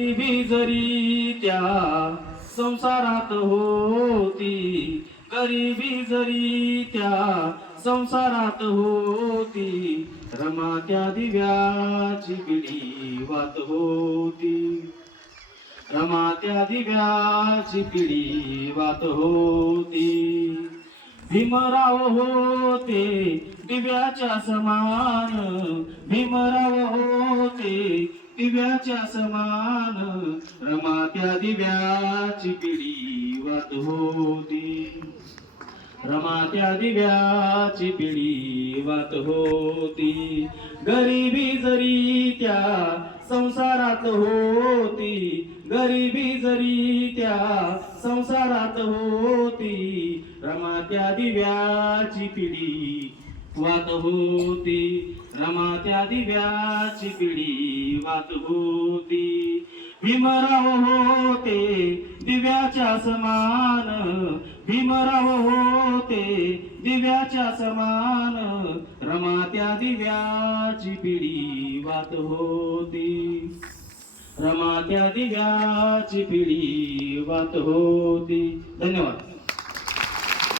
गरिबी जरी त्या संसारात होती, गरिबी जरी त्या संसारात होती, रमा त्या दिव्याची पिढी वात होती, रमा त्या दिव्याची पिढी वात होती. भीमराव होते दिव्याच्या समान, भीमराव होते दिव्याच्या समान, रमा त्या दिव्याची पिढी वात होती, रमा त्या दिव्याची पिढी वात होती. गरिबी जरी त्या संसारात होती, गरिबी जरी त्या संसारात होती, रमा त्या दिव्याची पिढी वात होती, रमा त्या दिव्याची पिढी वात होती. भीमराव होते दिव्याच्या समान, भीमराव होते दिव्याच्या समान, रमा त्या दिव्याची पिढी वात होती, रमा त्या दिव्याची पिढी वात होती. धन्यवाद.